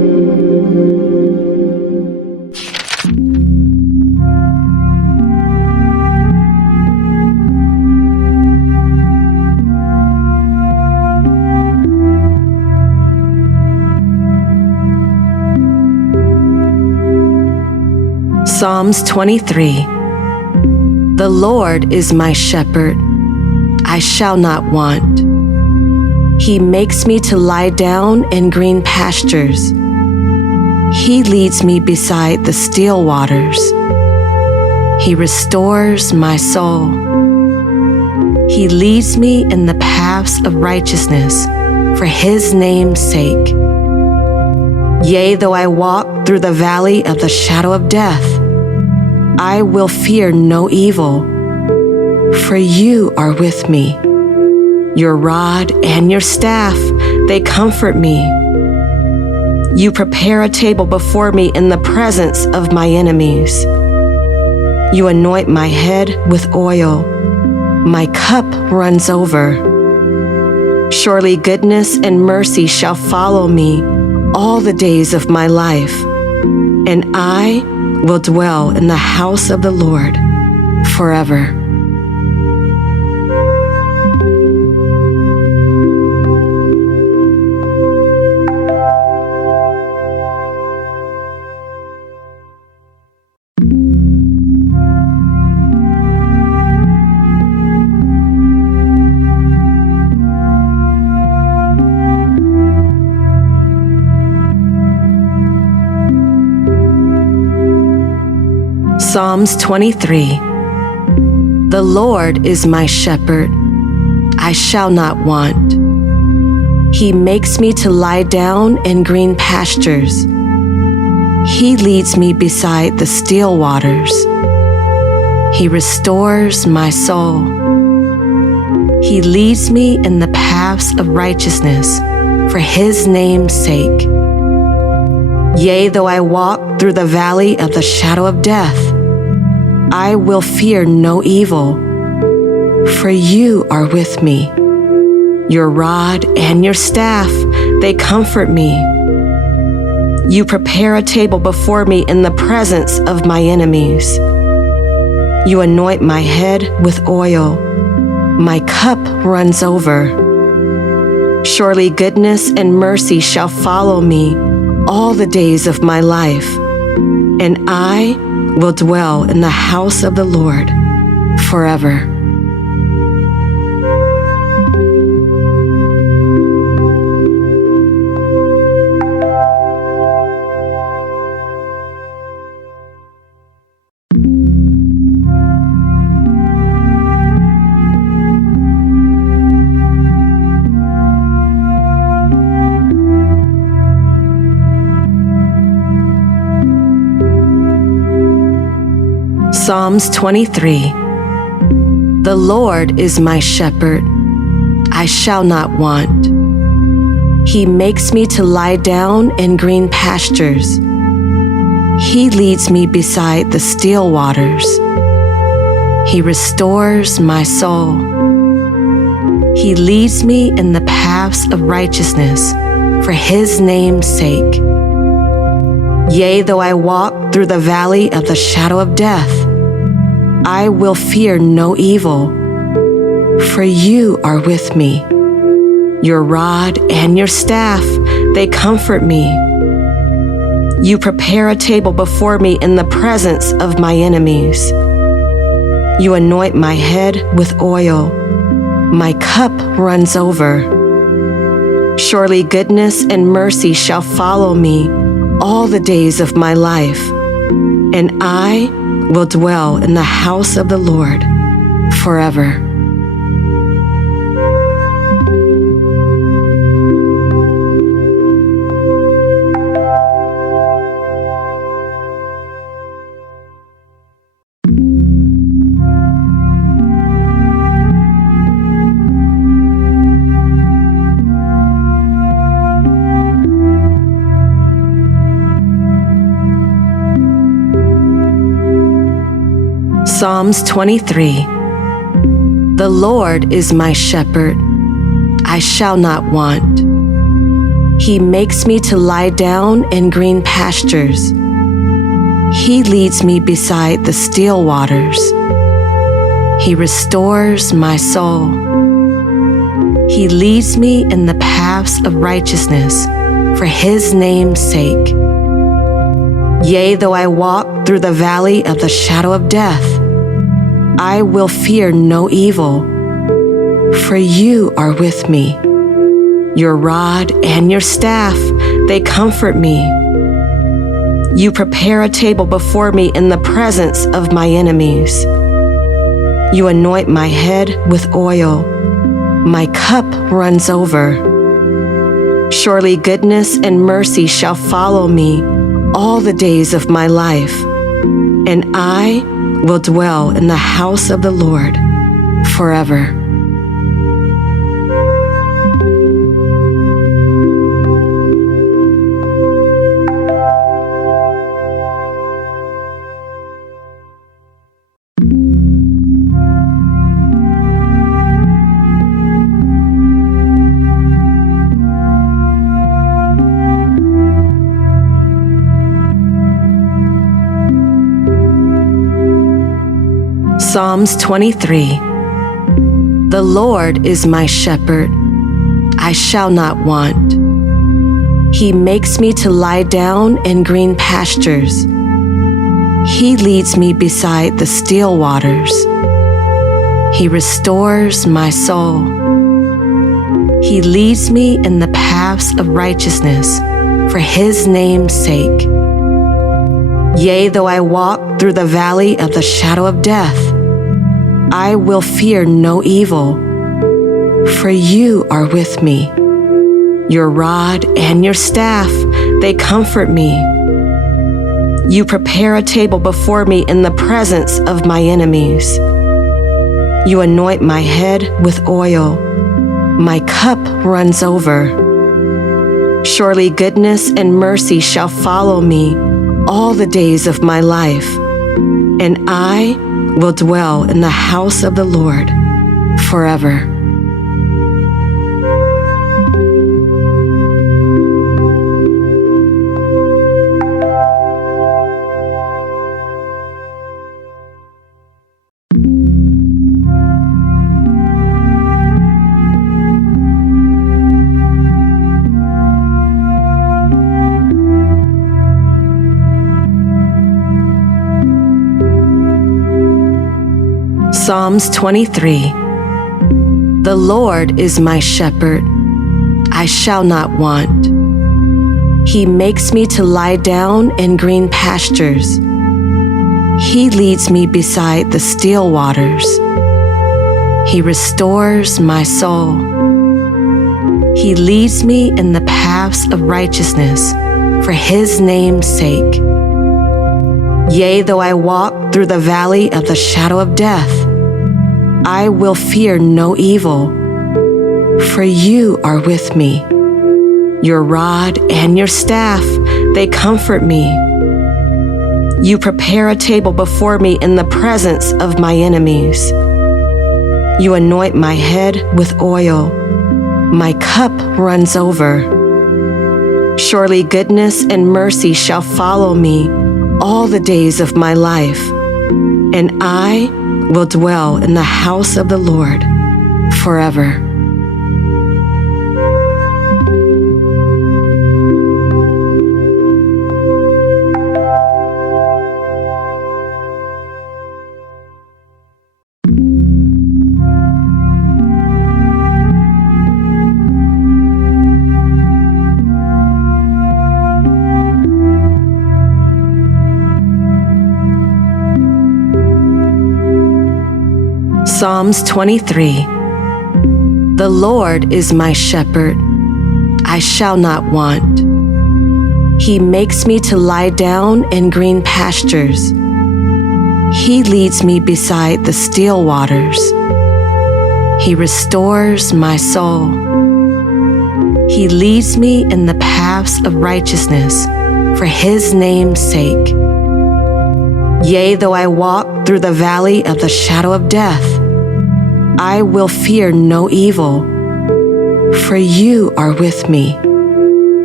Psalms 23. The Lord is my shepherd, I shall not want. He makes me to lie down in green pastures. He leads me beside the still waters. He restores my soul. He leads me in the paths of righteousness for his name's sake. Yea, though I walk through the valley of the shadow of death, I will fear no evil, for you are with me. Your rod and your staff, they comfort me. You prepare a table before me in the presence of my enemies. You anoint my head with oil. My cup runs over. Surely goodness and mercy shall follow me all the days of my life, and I will dwell in the house of the Lord forever. Psalms 23. The Lord is my shepherd, I shall not want. He makes me to lie down in green pastures. He leads me beside the still waters. He restores my soul. He leads me in the paths of righteousness for his name's sake. Yea, though I walk through the valley of the shadow of death, I will fear no evil, for you are with me. Your rod and your staff, they comfort me. You prepare a table before me in the presence of my enemies. You anoint my head with oil. My cup runs over. Surely goodness and mercy shall follow me all the days of my life, and I will dwell in the house of the Lord forever. Psalms 23. The Lord is my shepherd, I shall not want. He makes me to lie down in green pastures. He leads me beside the still waters. He restores my soul. He leads me in the paths of righteousness for his name's sake. Yea, though I walk through the valley of the shadow of death, I will fear no evil, for you are with me. Your rod and your staff, they comfort me. You prepare a table before me in the presence of my enemies. You anoint my head with oil. My cup runs over. Surely goodness and mercy shall follow me all the days of my life, and I will dwell in the house of the Lord forever. Psalms 23. The Lord is my shepherd, I shall not want. He makes me to lie down in green pastures. He leads me beside the still waters. He restores my soul. He leads me in the paths of righteousness for his name's sake. Yea, though I walk through the valley of the shadow of death, I will fear no evil, for you are with me. Your rod and your staff, they comfort me. You prepare a table before me in the presence of my enemies. You anoint my head with oil. My cup runs over. Surely goodness and mercy shall follow me all the days of my life, and I will dwell in the house of the Lord forever. Psalms 23. The Lord is my shepherd, I shall not want. He makes me to lie down in green pastures. He leads me beside the still waters. He restores my soul. He leads me in the paths of righteousness for his name's sake. Yea, though I walk through the valley of the shadow of death, I will fear no evil, for you are with me. Your rod and your staff, they comfort me. You prepare a table before me in the presence of my enemies. You anoint my head with oil. My cup runs over. Surely goodness and mercy shall follow me all the days of my life, and I will dwell in the house of the Lord forever. Psalms 23. The Lord is my shepherd, I shall not want. He makes me to lie down in green pastures. He leads me beside the still waters. He restores my soul. He leads me in the paths of righteousness for his name's sake. Yea, though I walk through the valley of the shadow of death, I will fear no evil, for you are with me. Your rod and your staff, they comfort me. You prepare a table before me in the presence of my enemies. You anoint my head with oil. My cup runs over. Surely goodness and mercy shall follow me all the days of my life, and I will dwell in the house of the Lord forever. Psalms 23. The Lord is my shepherd, I shall not want. He makes me to lie down in green pastures. He leads me beside the still waters. He restores my soul. He leads me in the paths of righteousness for his name's sake. Yea, though I walk through the valley of the shadow of death, I will fear no evil, for you are with me.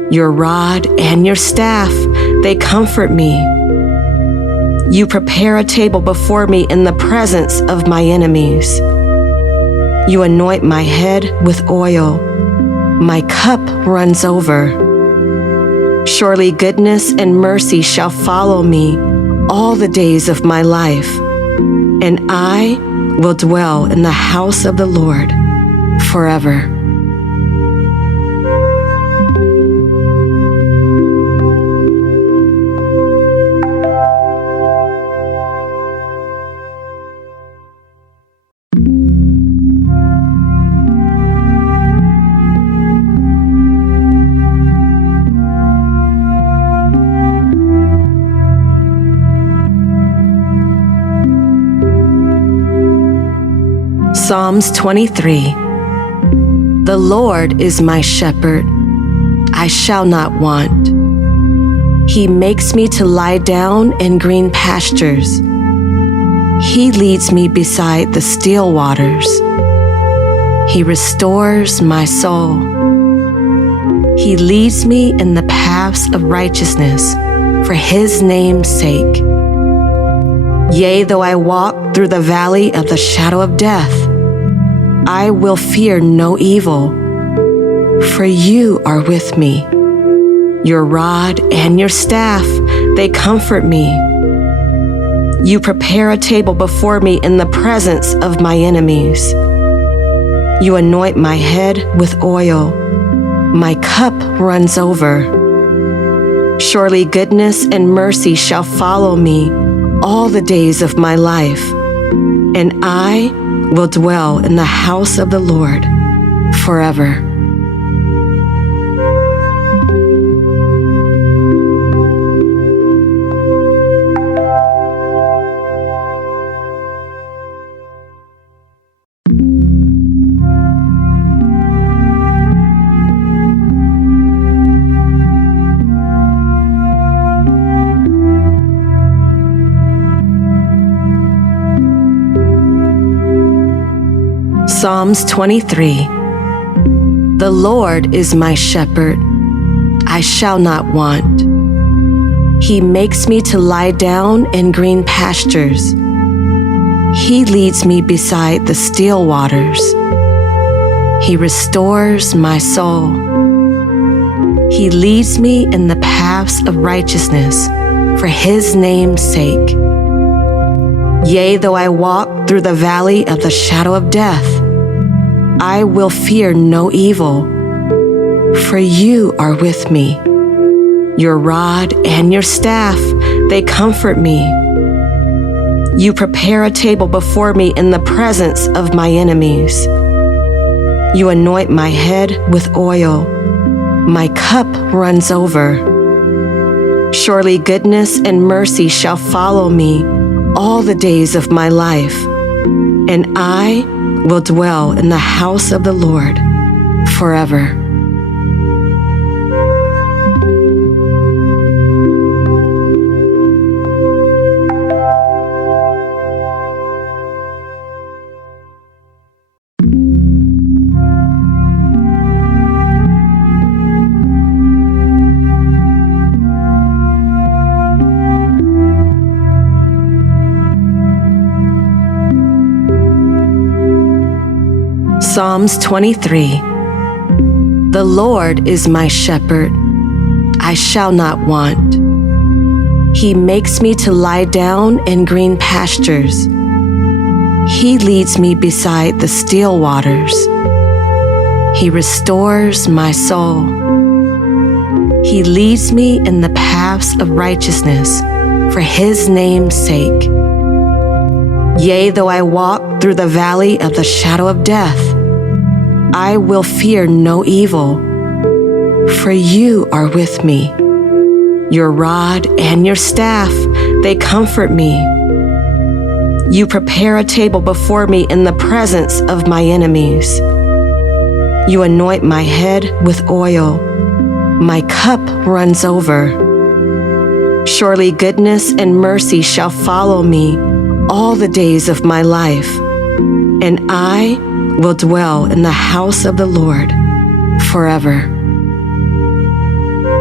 Your rod and your staff, they comfort me. You prepare a table before me in the presence of my enemies. You anoint my head with oil. My cup runs over. Surely goodness and mercy shall follow me all the days of my life, and I will dwell in the house of the Lord forever. Psalms 23. The Lord is my shepherd. I shall not want. He makes me to lie down in green pastures. He leads me beside the still waters. He restores my soul. He leads me in the paths of righteousness for his name's sake. Yea, though I walk through the valley of the shadow of death, I will fear no evil, for you are with me. Your rod and your staff, they comfort me. You prepare a table before me in the presence of my enemies. You anoint my head with oil. My cup runs over. Surely goodness and mercy shall follow me all the days of my life, and I will dwell in the house of the Lord forever. Psalms 23. The Lord is my shepherd. I shall not want. He makes me to lie down in green pastures. He leads me beside the still waters. He restores my soul. He leads me in the paths of righteousness for his name's sake. Yea, though I walk through the valley of the shadow of death, I will fear no evil, for you are with me. Your rod and your staff, they comfort me. You prepare a table before me in the presence of my enemies. You anoint my head with oil. My cup runs over. Surely goodness and mercy shall follow me all the days of my life, and I will dwell in the house of the Lord forever. Psalms 23. The Lord is my shepherd. I shall not want. He makes me to lie down in green pastures. He leads me beside the still waters. He restores my soul. He leads me in the paths of righteousness for his name's sake. Yea, though I walk through the valley of the shadow of death, I will fear no evil, for you are with me. Your rod and your staff, they comfort me. You prepare a table before me in the presence of my enemies. You anoint my head with oil. My cup runs over. Surely goodness and mercy shall follow me all the days of my life, and I will dwell in the house of the Lord forever.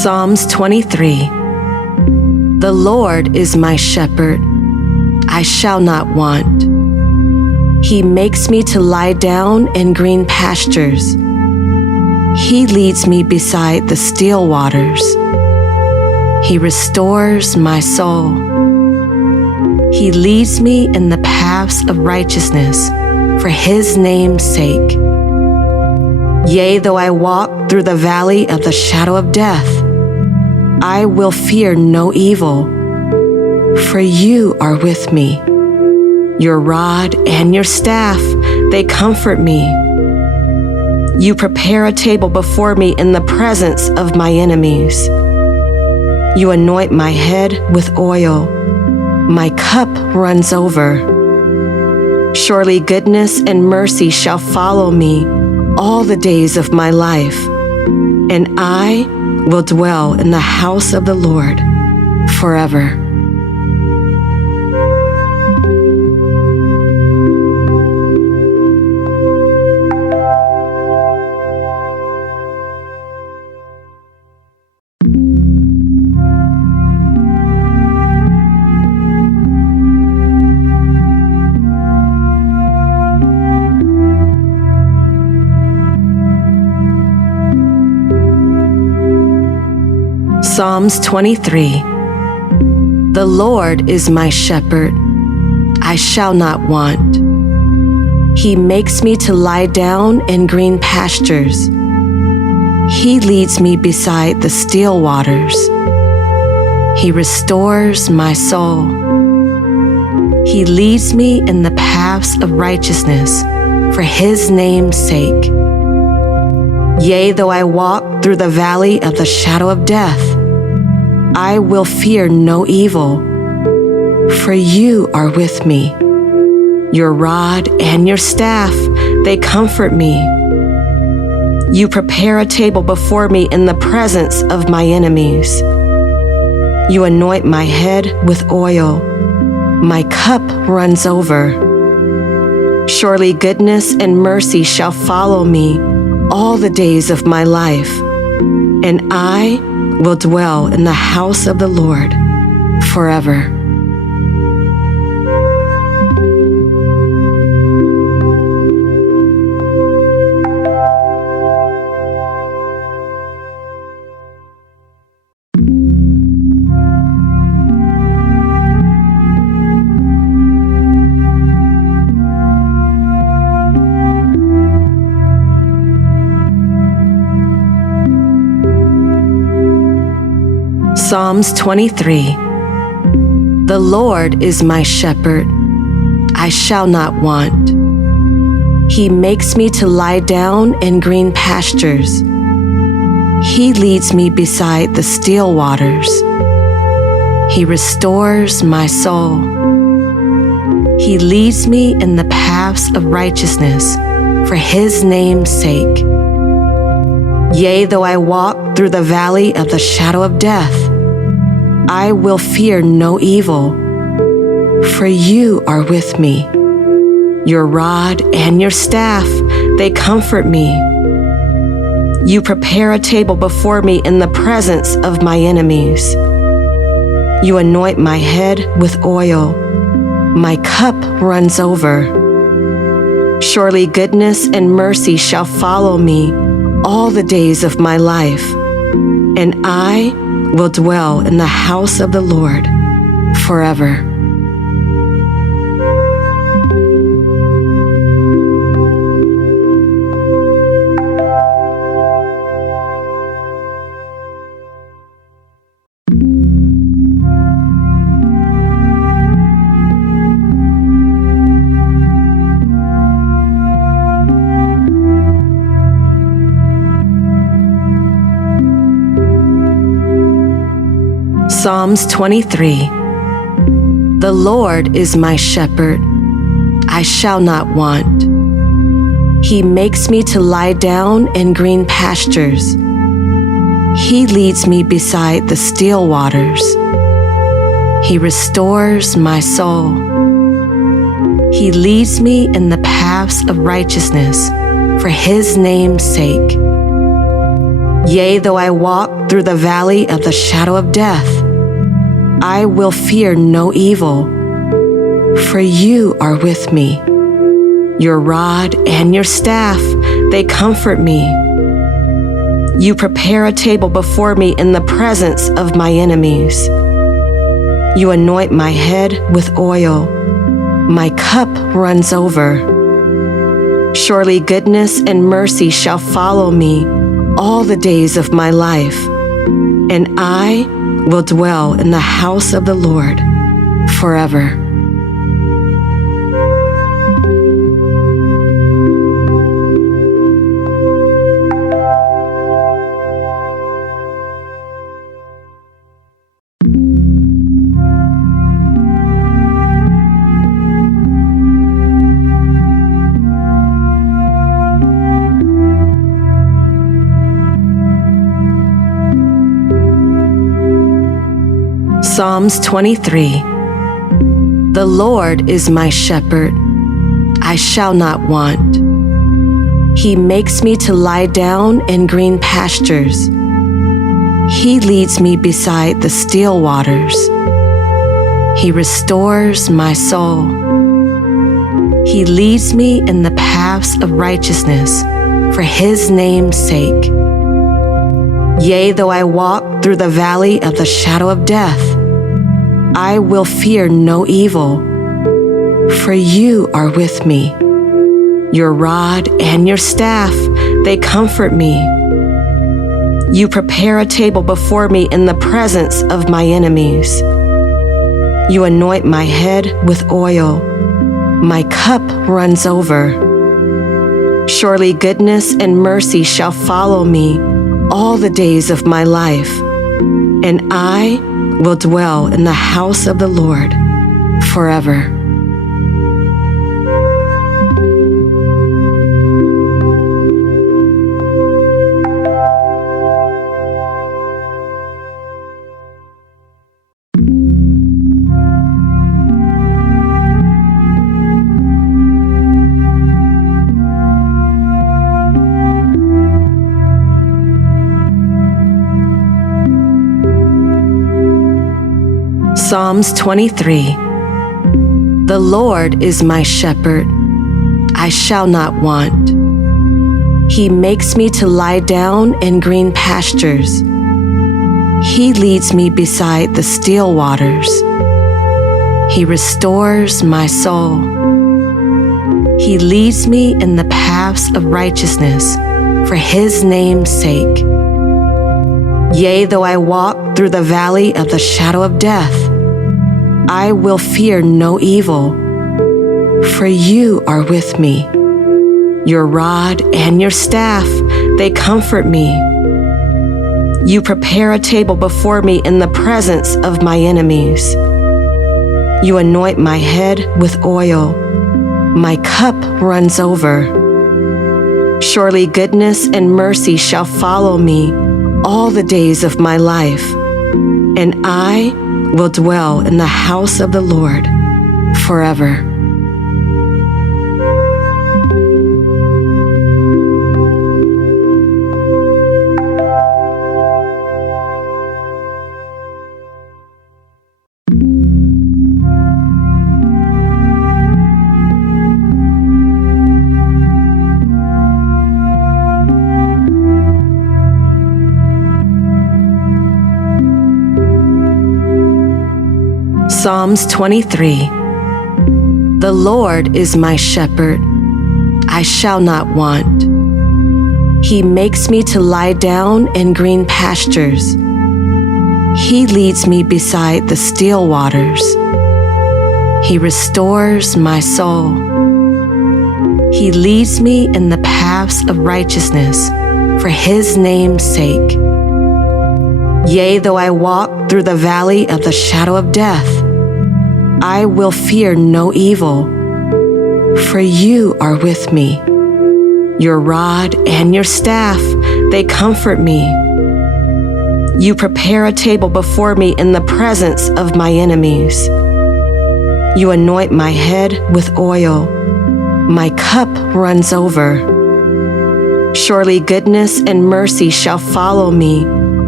Psalms 23. The Lord is my shepherd. I shall not want. He makes me to lie down in green pastures. He leads me beside the still waters. He restores my soul. He leads me in the paths of righteousness for his name's sake. Yea, though I walk through the valley of the shadow of death, I will fear no evil, for you are with me. Your rod and your staff, they comfort me. You prepare a table before me in the presence of my enemies. You anoint my head with oil. My cup runs over. Surely goodness and mercy shall follow me all the days of my life, and I will dwell in the house of the Lord forever. Psalms 23. The Lord is my shepherd. I shall not want. He makes me to lie down in green pastures. He leads me beside the still waters. He restores my soul. He leads me in the paths of righteousness for his name's sake. Yea, though I walk through the valley of the shadow of death, I will fear no evil, for you are with me. Your rod and your staff, they comfort me. You prepare a table before me in the presence of my enemies. You anoint my head with oil. My cup runs over. Surely goodness and mercy shall follow me all the days of my life, and I will dwell in the house of the Lord forever. Psalms 23. The Lord is my shepherd. I shall not want. He makes me to lie down in green pastures. He leads me beside the still waters. He restores my soul. He leads me in the paths of righteousness for his name's sake. Yea, though I walk through the valley of the shadow of death, I will fear no evil, for you are with me. Your rod and your staff, they comfort me. You prepare a table before me in the presence of my enemies. You anoint my head with oil. My cup runs over. Surely goodness and mercy shall follow me all the days of my life, and I will dwell in the house of the Lord forever. Psalms 23. The Lord is my shepherd. I shall not want. He makes me to lie down in green pastures. He leads me beside the still waters. He restores my soul. He leads me in the paths of righteousness for his name's sake. Yea, though I walk through the valley of the shadow of death, I will fear no evil, for you are with me. Your rod and your staff, they comfort me. You prepare a table before me in the presence of my enemies. You anoint my head with oil. My cup runs over. Surely goodness and mercy shall follow me all the days of my life, and I will dwell in the house of the Lord forever. Psalms 23. The Lord is my shepherd, I shall not want. He makes me to lie down in green pastures. He leads me beside the still waters. He restores my soul. He leads me in the paths of righteousness for his name's sake. Yea, though I walk through the valley of the shadow of death, I will fear no evil, for you are with me. Your rod and your staff, they comfort me. You prepare a table before me in the presence of my enemies. You anoint my head with oil. My cup runs over. Surely goodness and mercy shall follow me all the days of my life, and I will dwell in the house of the Lord forever. Psalms 23. The Lord is my shepherd, I shall not want. He makes me to lie down in green pastures. He leads me beside the still waters. He restores my soul. He leads me in the paths of righteousness for his name's sake. Yea, though I walk through the valley of the shadow of death, I will fear no evil, for you are with me. Your rod and your staff, they comfort me. You prepare a table before me in the presence of my enemies. You anoint my head with oil. My cup runs over. Surely goodness and mercy shall follow me all the days of my life, and I will dwell in the house of the Lord forever. Psalms 23. The Lord is my shepherd, I shall not want. He makes me to lie down in green pastures. He leads me beside the still waters. He restores my soul. He leads me in the paths of righteousness for his name's sake. Yea, though I walk through the valley of the shadow of death, I will fear no evil, for you are with me. Your rod and your staff, they comfort me. You prepare a table before me in the presence of my enemies. You anoint my head with oil. My cup runs over. Surely goodness and mercy shall follow me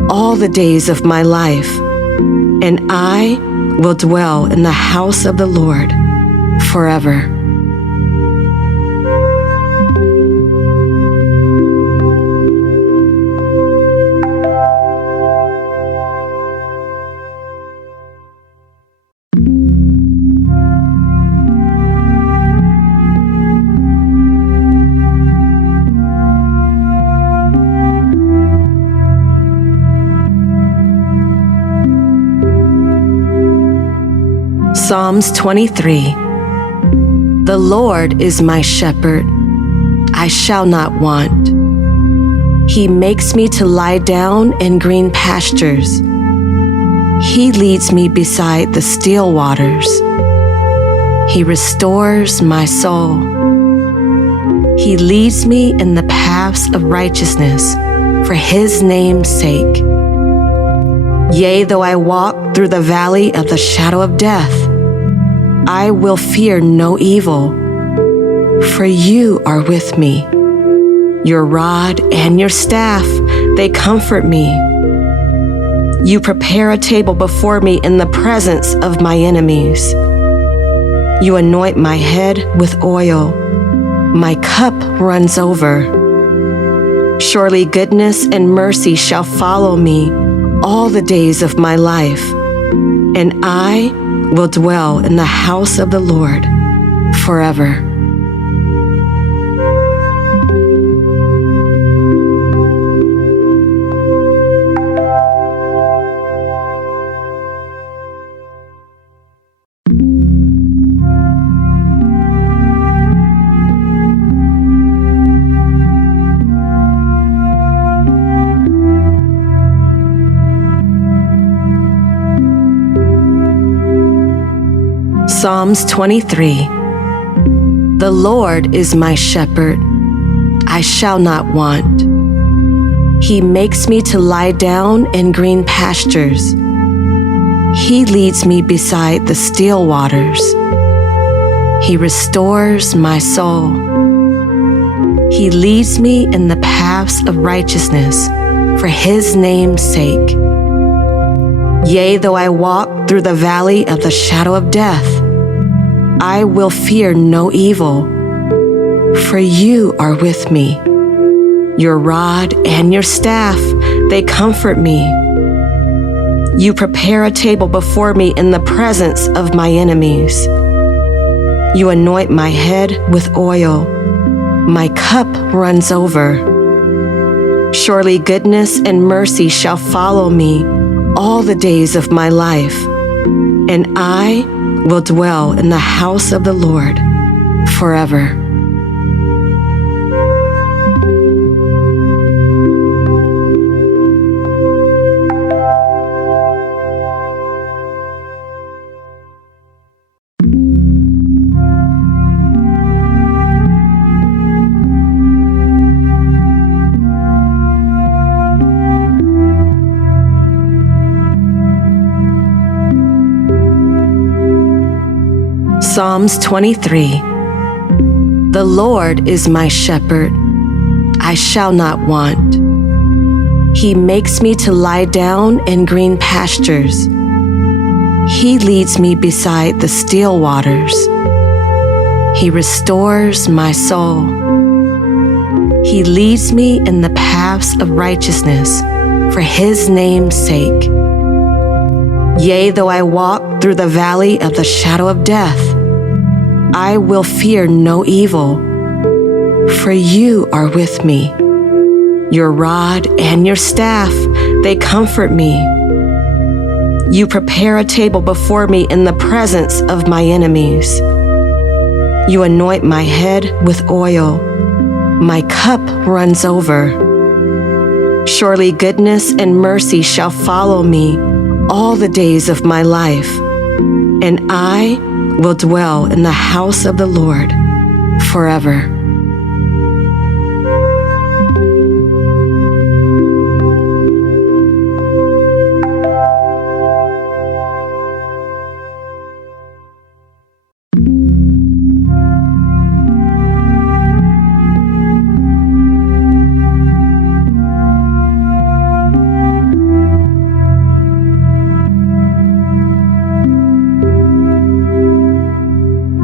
all the days of my life, and I will dwell in the house of the Lord forever. Psalms 23. The Lord is my shepherd, I shall not want. He makes me to lie down in green pastures. He leads me beside the still waters. He restores my soul. He leads me in the paths of righteousness for his name's sake. Yea, though I walk through the valley of the shadow of death, I will fear no evil, for you are with me. Your rod and your staff, they comfort me. You prepare a table before me in the presence of my enemies. You anoint my head with oil. My cup runs over. Surely goodness and mercy shall follow me all the days of my life, and I will dwell in the house of the Lord forever. Psalms 23. The Lord is my shepherd, I shall not want. He makes me to lie down in green pastures. He leads me beside the still waters. He restores my soul. He leads me in the paths of righteousness for his name's sake. Yea, though I walk through the valley of the shadow of death, I will fear no evil, for you are with me. Your rod and your staff, they comfort me. You prepare a table before me in the presence of my enemies. You anoint my head with oil. My cup runs over. Surely goodness and mercy shall follow me all the days of my life, and I will dwell in the house of the Lord forever. Psalms 23. The Lord is my shepherd, I shall not want. He makes me to lie down in green pastures. He leads me beside the still waters. He restores my soul. He leads me in the paths of righteousness for his name's sake. Yea, though I walk through the valley of the shadow of death, I will fear no evil, for you are with me. Your rod and your staff, they comfort me. You prepare a table before me in the presence of my enemies. You anoint my head with oil. My cup runs over. Surely goodness and mercy shall follow me all the days of my life, and I will dwell in the house of the Lord forever.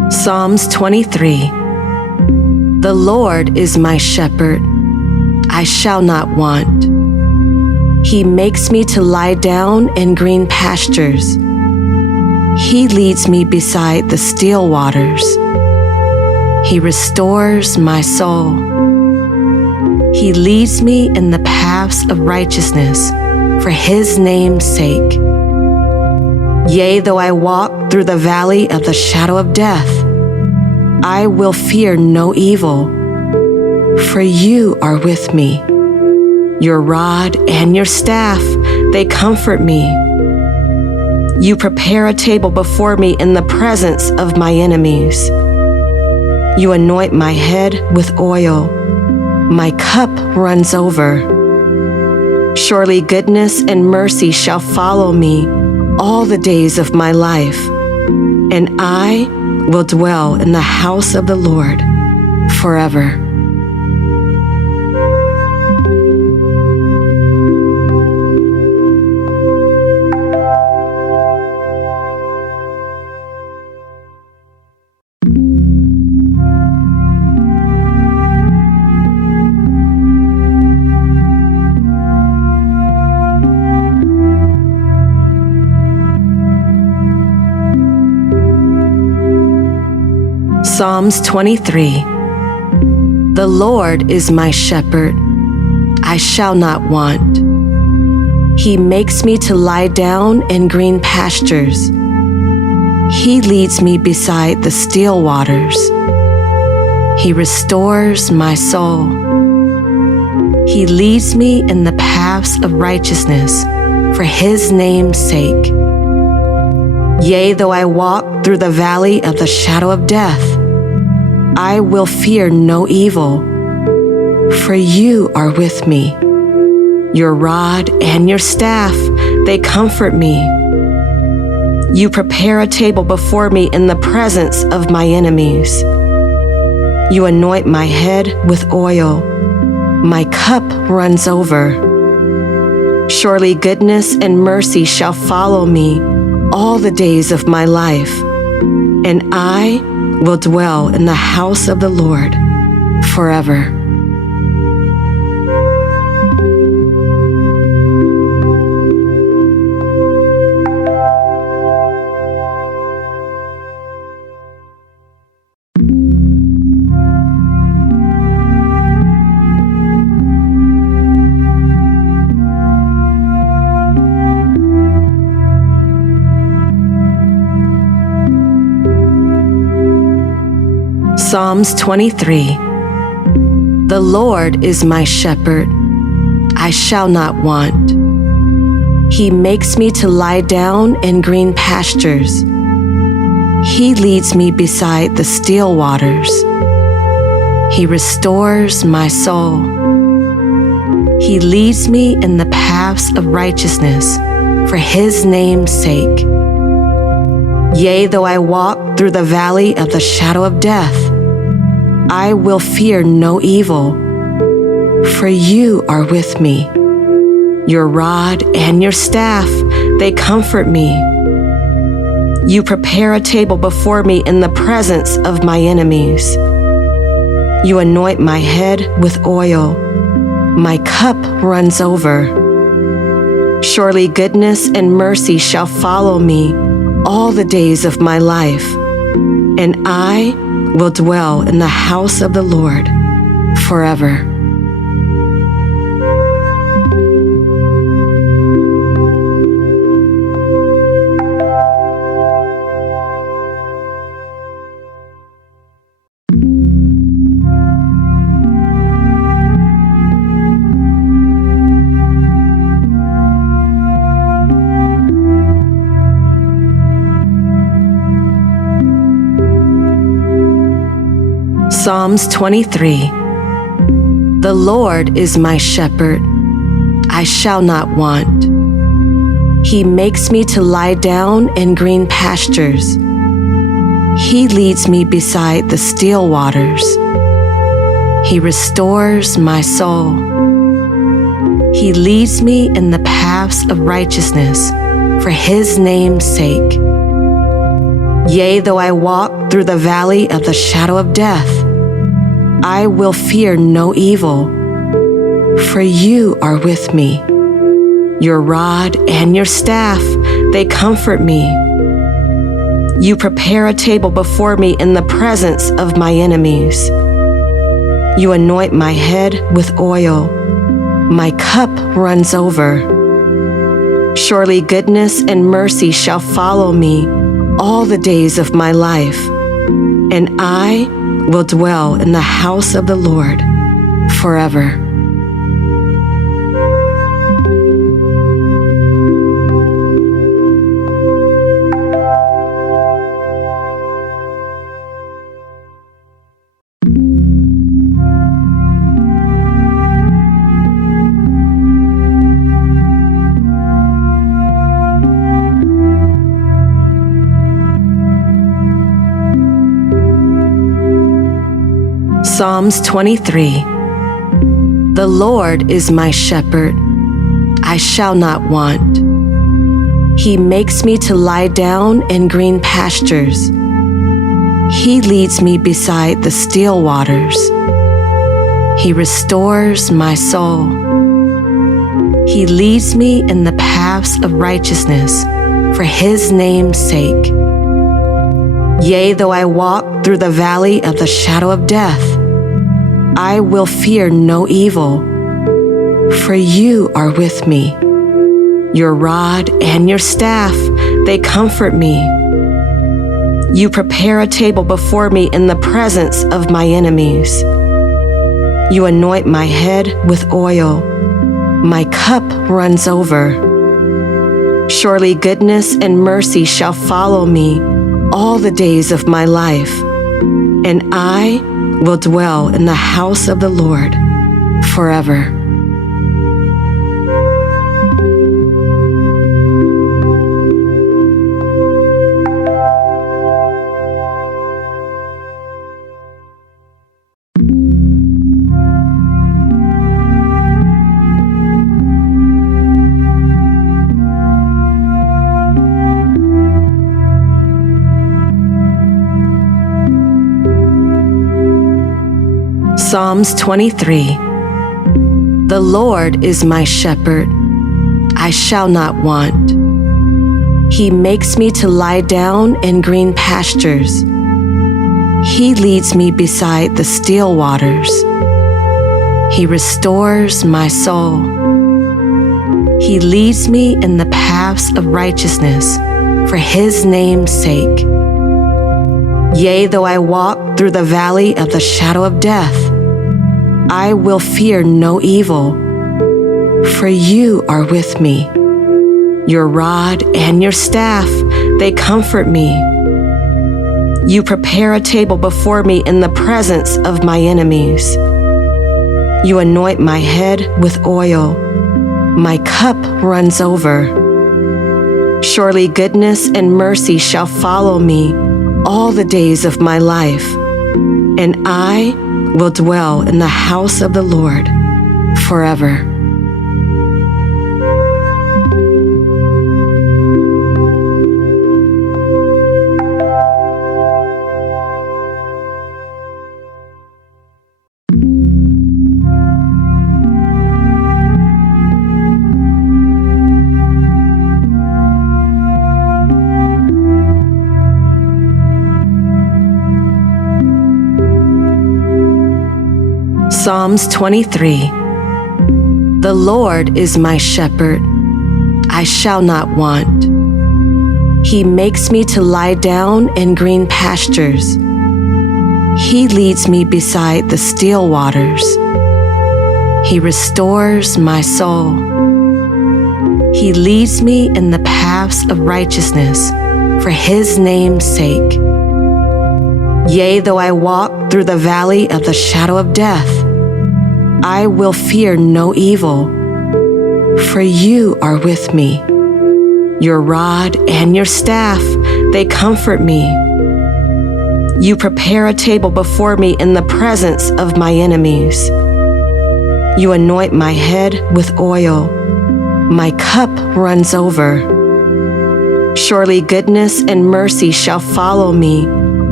Psalms 23. The Lord is my shepherd. I shall not want. He makes me to lie down in green pastures. He leads me beside the still waters. He restores my soul. He leads me in the paths of righteousness for his name's sake. Yea, though I walk through the valley of the shadow of death, I will fear no evil, for you are with me. Your rod and your staff, they comfort me. You prepare a table before me in the presence of my enemies. You anoint my head with oil. My cup runs over. Surely goodness and mercy shall follow me all the days of my life, and I will dwell in the house of the Lord forever. Psalms 23. The Lord is my shepherd. I shall not want. He makes me to lie down in green pastures. He leads me beside the still waters. He restores my soul. He leads me in the paths of righteousness for his name's sake. Yea, though I walk through the valley of the shadow of death, I will fear no evil, for you are with me. Your rod and your staff, they comfort me. You prepare a table before me in the presence of my enemies. You anoint my head with oil. My cup runs over. Surely goodness and mercy shall follow me all the days of my life, and I will dwell in the house of the Lord forever. Psalms 23. The Lord is my shepherd. I shall not want. He makes me to lie down in green pastures. He leads me beside the still waters. He restores my soul. He leads me in the paths of righteousness for his name's sake. Yea, though I walk through the valley of the shadow of death, I will fear no evil, for you are with me. Your rod and your staff, they comfort me. You prepare a table before me in the presence of my enemies. You anoint my head with oil. My cup runs over. Surely goodness and mercy shall follow me all the days of my life, and I will dwell in the house of the Lord forever. Psalms 23. The Lord is my shepherd. I shall not want. He makes me to lie down in green pastures. He leads me beside the still waters. He restores my soul. He leads me in the paths of righteousness for his name's sake. Yea, though I walk through the valley of the shadow of death, I will fear no evil, for you are with me. Your rod and your staff, they comfort me. You prepare a table before me in the presence of my enemies. You anoint my head with oil. My cup runs over. Surely goodness and mercy shall follow me all the days of my life, and I will dwell in the house of the Lord forever. Psalms 23. The Lord is my shepherd, I shall not want. He makes me to lie down in green pastures. He leads me beside the still waters. He restores my soul. He leads me in the paths of righteousness for his name's sake. Yea, though I walk through the valley of the shadow of death, I will fear no evil, for you are with me. Your rod and your staff, they comfort me. You prepare a table before me in the presence of my enemies. You anoint my head with oil. My cup runs over. Surely goodness and mercy shall follow me all the days of my life, and I will dwell in the house of the Lord forever. Psalms 23. The Lord is my shepherd, I shall not want. He makes me to lie down in green pastures. He leads me beside the still waters. He restores my soul. He leads me in the paths of righteousness for his name's sake. Yea, though I walk through the valley of the shadow of death, I will fear no evil, for you are with me. Your rod and your staff, they comfort me. You prepare a table before me in the presence of my enemies. You anoint my head with oil. My cup runs over. Surely goodness and mercy shall follow me all the days of my life, and I will dwell in the house of the Lord forever. Psalms 23. The Lord is my shepherd, I shall not want. He makes me to lie down in green pastures. He leads me beside the still waters. He restores my soul. He leads me in the paths of righteousness for his name's sake. Yea, though I walk through the valley of the shadow of death, I will fear no evil, for you are with me. Your rod and your staff, they comfort me. You prepare a table before me in the presence of my enemies. You anoint my head with oil. My cup runs over. Surely goodness and mercy shall follow me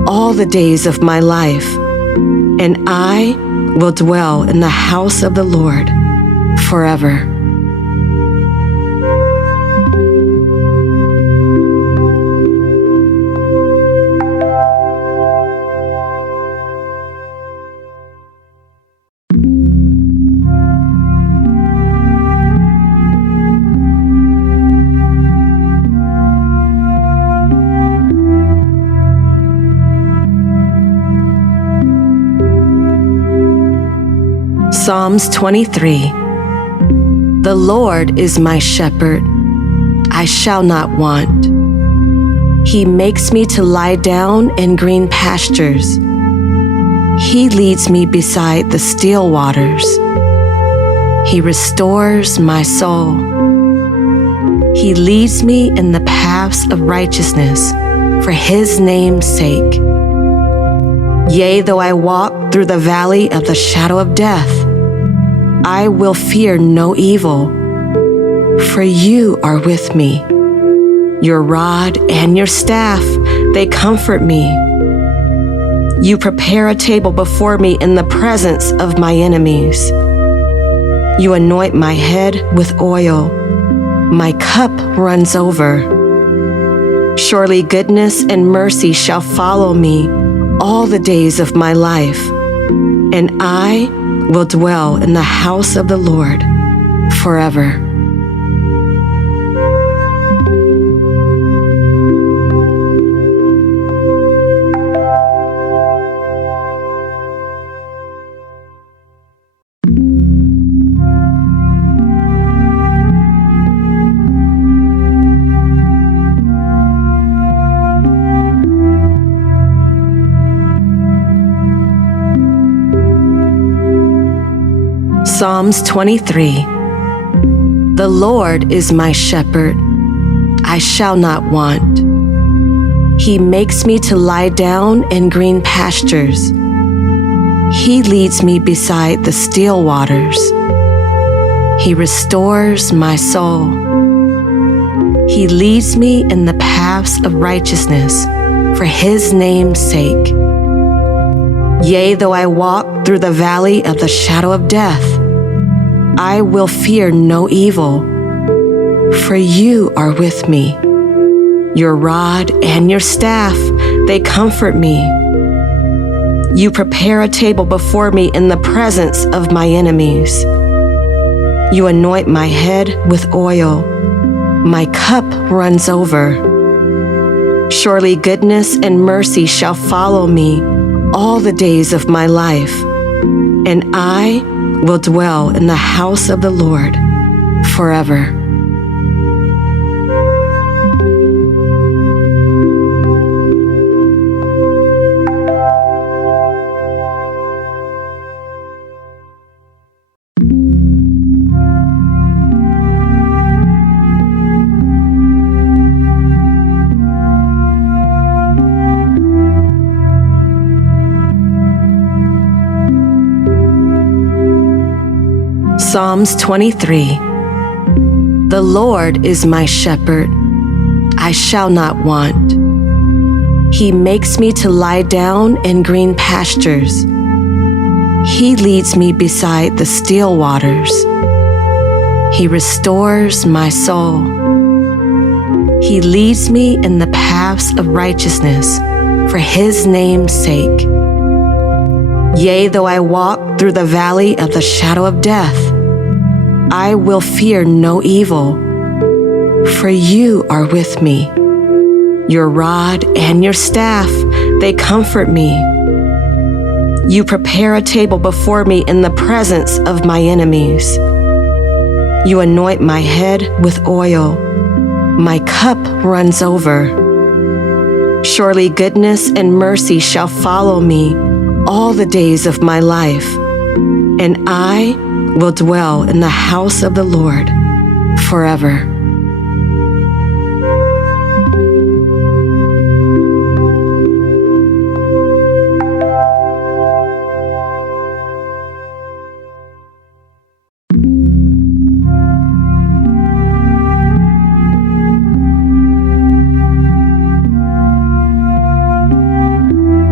all the days of my life, and I will dwell in the house of the Lord forever. Psalms 23. The Lord is my shepherd, I shall not want. He makes me to lie down in green pastures. He leads me beside the still waters. He restores my soul. He leads me in the paths of righteousness for his name's sake. Yea, though I walk through the valley of the shadow of death, I will fear no evil, for you are with me. Your rod and your staff, they comfort me. You prepare a table before me in the presence of my enemies. You anoint my head with oil. My cup runs over. Surely goodness and mercy shall follow me all the days of my life, and I will dwell in the house of the Lord forever. Psalms 23. The Lord is my shepherd, I shall not want. He makes me to lie down in green pastures. He leads me beside the still waters. He restores my soul. He leads me in the paths of righteousness for his name's sake. Yea, though I walk through the valley of the shadow of death, I will fear no evil, for you are with me. Your rod and your staff, they comfort me. You prepare a table before me in the presence of my enemies. You anoint my head with oil. My cup runs over. Surely goodness and mercy shall follow me all the days of my life, and I will dwell in the house of the Lord forever. Psalms 23. The Lord is my shepherd, I shall not want. He makes me to lie down in green pastures. He leads me beside the still waters. He restores my soul. He leads me in the paths of righteousness for his name's sake. Yea, though I walk through the valley of the shadow of death, I will fear no evil, for you are with me. Your rod and your staff, they comfort me. You prepare a table before me in the presence of my enemies. You anoint my head with oil. My cup runs over. Surely goodness and mercy shall follow me all the days of my life, and I will dwell in the house of the Lord forever.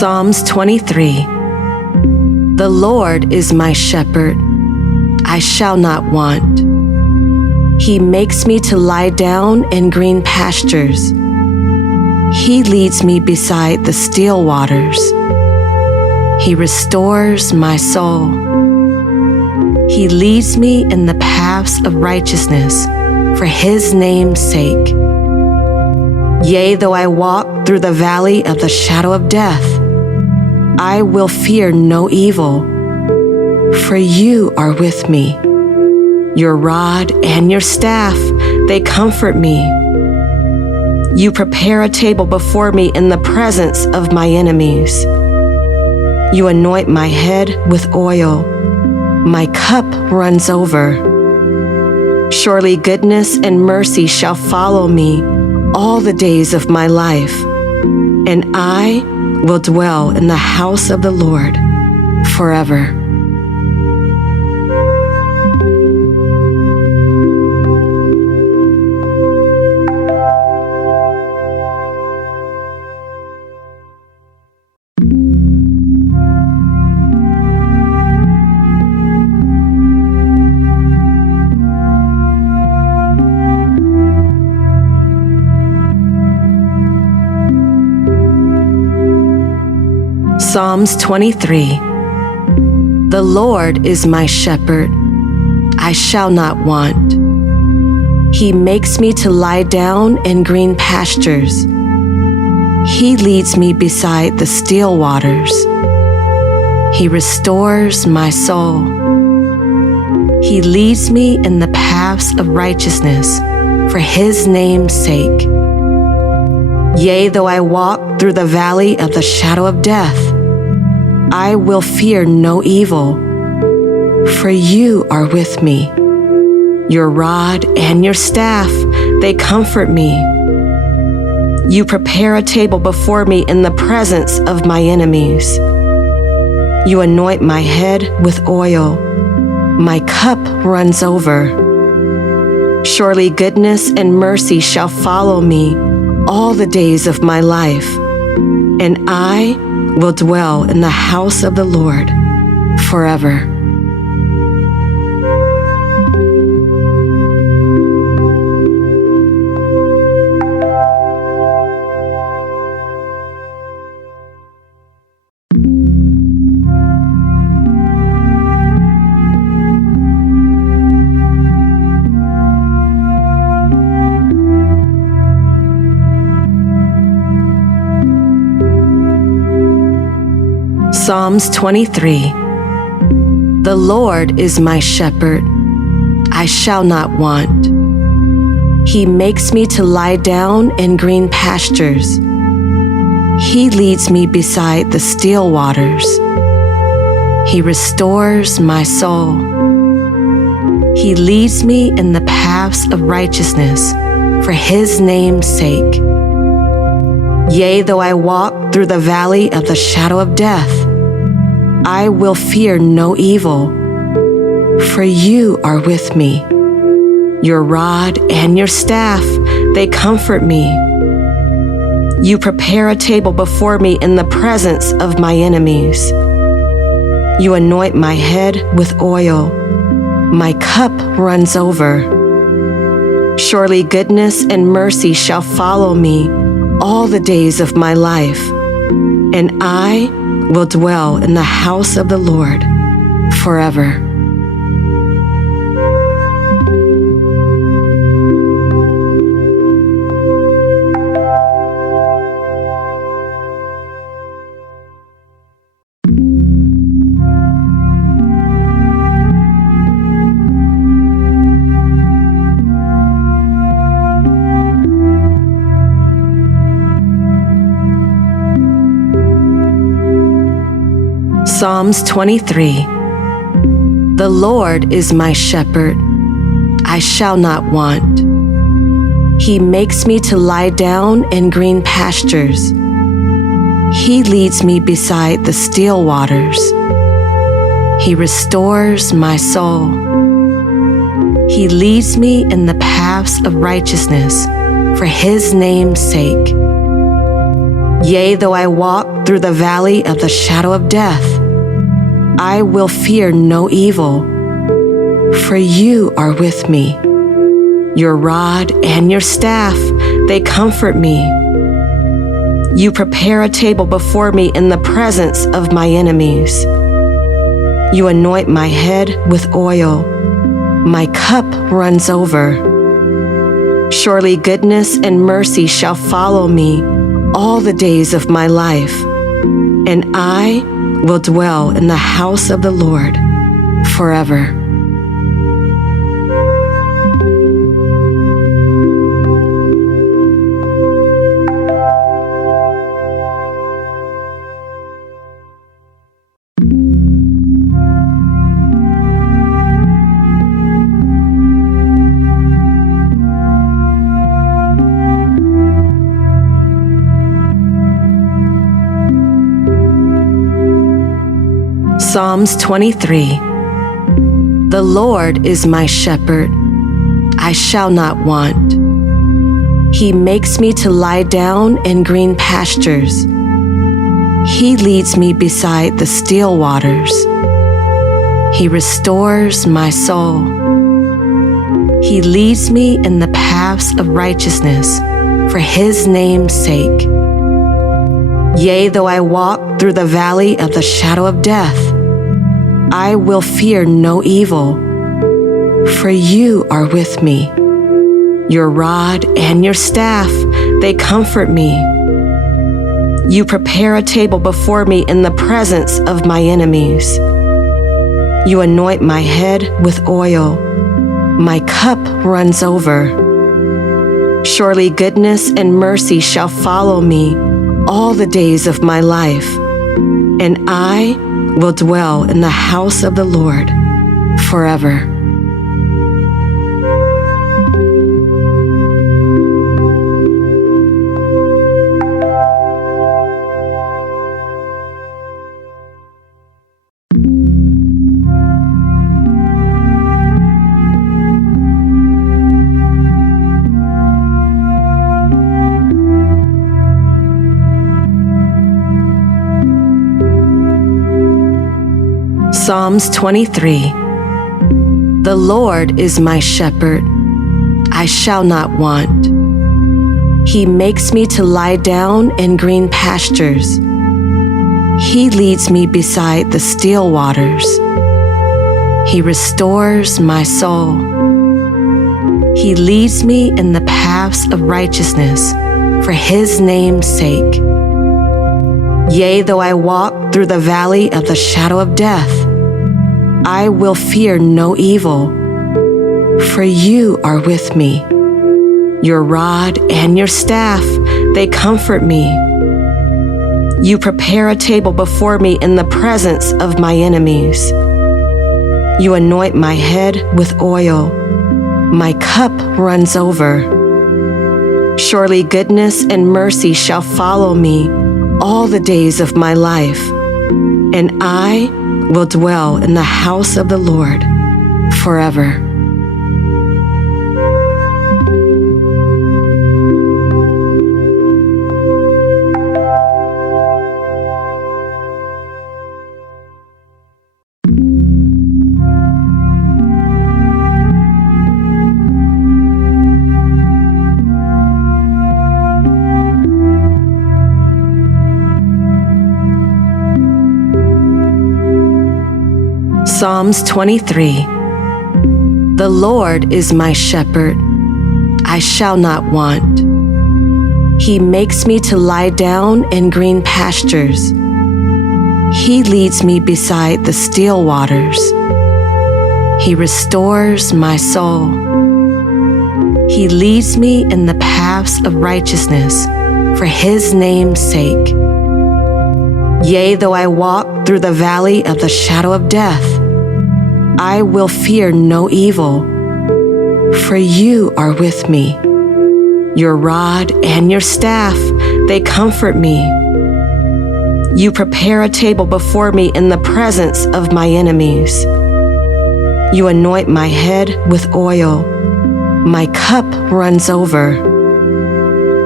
Psalms 23. The Lord is my shepherd. I shall not want. He makes me to lie down in green pastures. He leads me beside the still waters. He restores my soul. He leads me in the paths of righteousness for his name's sake. Yea, though I walk through the valley of the shadow of death, I will fear no evil, for you are with me. Your rod and your staff, they comfort me. You prepare a table before me in the presence of my enemies. You anoint my head with oil. My cup runs over. Surely goodness and mercy shall follow me all the days of my life, and I will dwell in the house of the Lord forever. Psalms 23. The Lord is my shepherd. I shall not want. He makes me to lie down in green pastures. He leads me beside the still waters. He restores my soul. He leads me in the paths of righteousness for his name's sake. Yea, though I walk through the valley of the shadow of death, I will fear no evil, for you are with me. Your rod and your staff, they comfort me. You prepare a table before me in the presence of my enemies. You anoint my head with oil. My cup runs over. Surely goodness and mercy shall follow me all the days of my life, and I will dwell in the house of the Lord forever. Psalms 23. The Lord is my shepherd. I shall not want. He makes me to lie down in green pastures. He leads me beside the still waters. He restores my soul. He leads me in the paths of righteousness for his name's sake. Yea, though I walk through the valley of the shadow of death, I will fear no evil, for you are with me. Your rod and your staff, they comfort me. You prepare a table before me in the presence of my enemies. You anoint my head with oil. My cup runs over. Surely goodness and mercy shall follow me all the days of my life, and I will dwell in the house of the Lord forever. Psalms 23. The Lord is my shepherd. I shall not want. He makes me to lie down in green pastures. He leads me beside the still waters. He restores my soul. He leads me in the paths of righteousness for his name's sake. Yea, though I walk through the valley of the shadow of death, I will fear no evil, for you are with me. Your rod and your staff, they comfort me. You prepare a table before me in the presence of my enemies. You anoint my head with oil. My cup runs over. Surely goodness and mercy shall follow me all the days of my life, and I will dwell in the house of the Lord forever. Psalms 23. The Lord is my shepherd, I shall not want. He makes me to lie down in green pastures. He leads me beside the still waters. He restores my soul. He leads me in the paths of righteousness for his name's sake. Yea, though I walk through the valley of the shadow of death, I will fear no evil, for you are with me. Your rod and your staff, they comfort me. You prepare a table before me in the presence of my enemies. You anoint my head with oil. My cup runs over. Surely goodness and mercy shall follow me all the days of my life, and I will dwell in the house of the Lord forever. Psalms 23. The Lord is my shepherd, I shall not want. He makes me to lie down in green pastures. He leads me beside the still waters. He restores my soul. He leads me in the paths of righteousness for his name's sake. Yea, though I walk through the valley of the shadow of death, I will fear no evil, for you are with me. Your rod and your staff, they comfort me. You prepare a table before me in the presence of my enemies. You anoint my head with oil. My cup runs over. Surely goodness and mercy shall follow me all the days of my life, and I will dwell in the house of the Lord forever. Psalms 23. The Lord is my shepherd, I shall not want. He makes me to lie down in green pastures. He leads me beside the still waters. He restores my soul. He leads me in the paths of righteousness for his name's sake. Yea, though I walk through the valley of the shadow of death, I will fear no evil, for you are with me. Your rod and your staff, they comfort me. You prepare a table before me in the presence of my enemies. You anoint my head with oil. My cup runs over.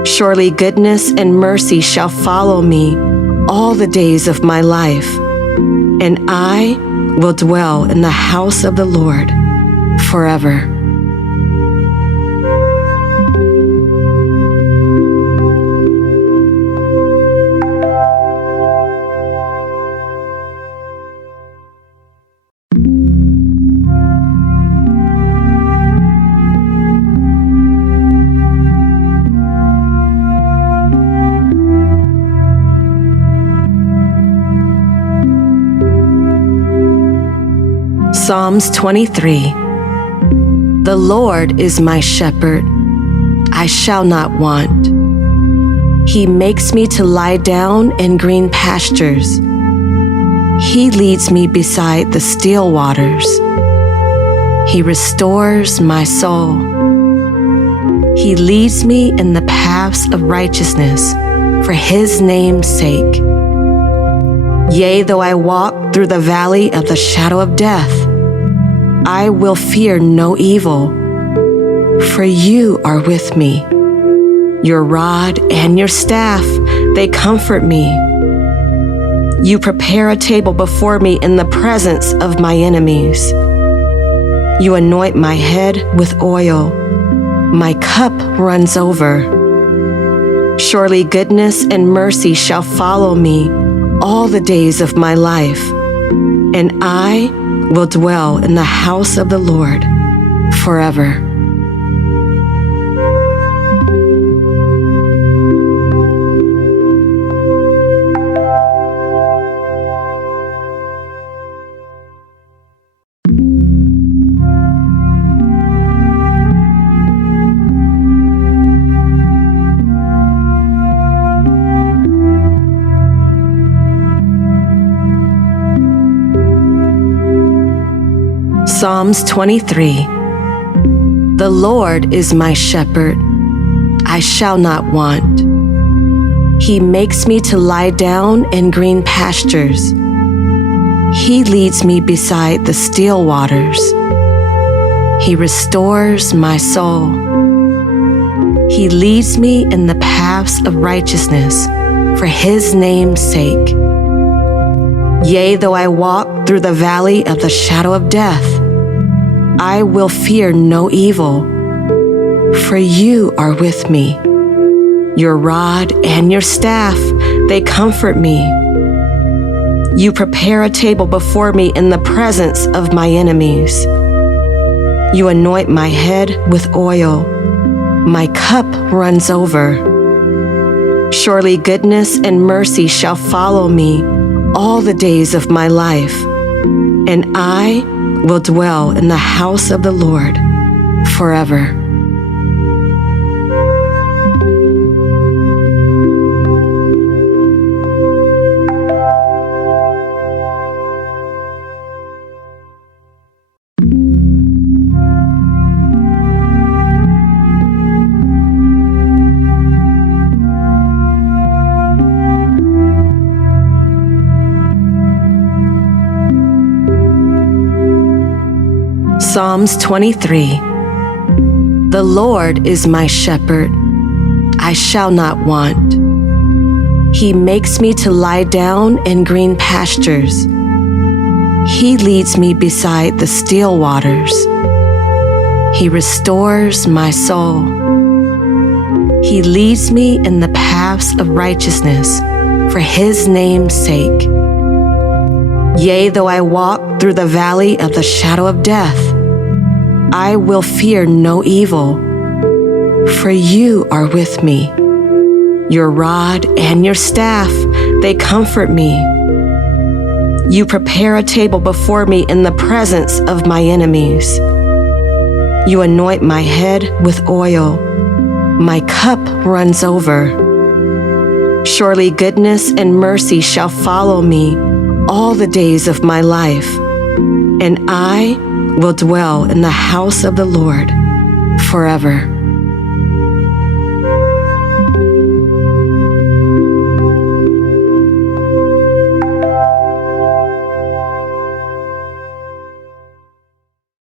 Surely goodness and mercy shall follow me all the days of my life, and I will dwell in the house of the Lord forever. Psalms 23. The Lord is my shepherd, I shall not want. He makes me to lie down in green pastures. He leads me beside the still waters. He restores my soul. He leads me in the paths of righteousness for his name's sake. Yea, though I walk through the valley of the shadow of death, I will fear no evil, for you are with me. Your rod and your staff, they comfort me. You prepare a table before me in the presence of my enemies. You anoint my head with oil. My cup runs over. Surely goodness and mercy shall follow me all the days of my life, and I will dwell in the house of the Lord forever. Psalms 23. The Lord is my shepherd, I shall not want. He makes me to lie down in green pastures. He leads me beside the still waters. He restores my soul. He leads me in the paths of righteousness for his name's sake. Yea, though I walk through the valley of the shadow of death, I will fear no evil, for you are with me. Your rod and your staff, they comfort me. You prepare a table before me in the presence of my enemies. You anoint my head with oil. My cup runs over. Surely goodness and mercy shall follow me all the days of my life, and I will dwell in the house of the Lord forever. Psalms 23. The Lord is my shepherd, I shall not want. He makes me to lie down in green pastures. He leads me beside the still waters. He restores my soul. He leads me in the paths of righteousness for his name's sake. Yea, though I walk through the valley of the shadow of death, I will fear no evil, for you are with me. Your rod and your staff, they comfort me. You prepare a table before me in the presence of my enemies. You anoint my head with oil. My cup runs over. Surely goodness and mercy shall follow me all the days of my life, and I will dwell in the house of the Lord forever.